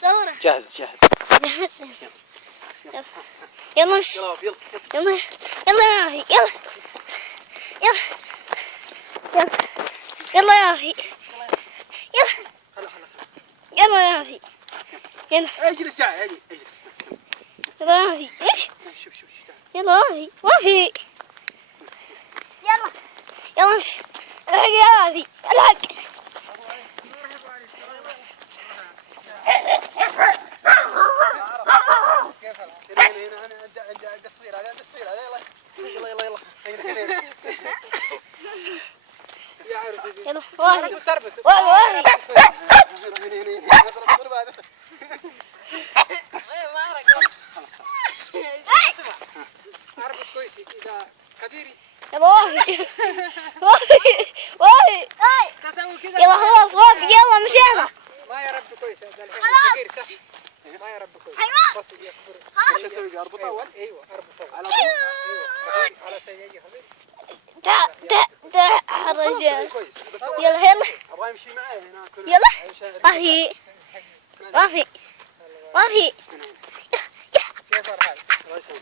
صورة. جاهز جاهز. جاهز. يلا امشي. يلا يلا يلا يلا يا أخي. يلا يلا يلا يلا يا أخي. يلا يلا يا أخي. يلا اجلس يا اجلس. يلا يا أخي. إيش؟ شوف شوف يلا يا أخي. ما في. يلا يلا امشي. الحق يا أخي. الحق. هنا عند الصغير هذا عند الصغير هذا يلا يلا يلا يلا يا عارف يلا واهي تربط واهي هنا اضرب هذا ما اعرف اسمع اربط كويس اذا كبيري يلا واهي واهي تسوي كذا يلا خلاص واقف يلا مشينا. ما يا رب كويس الحين كبير صح ما يا رب كويس بس يكبر ايش اسوي اربط اول ايوه اربط على طول ايوه على شيء يجي خبير تا الرجال. كويس بس يلا يلا ابغى يمشي معي هنا يلا واهي واهي واهي. كيف الحال؟ الله يسلمك.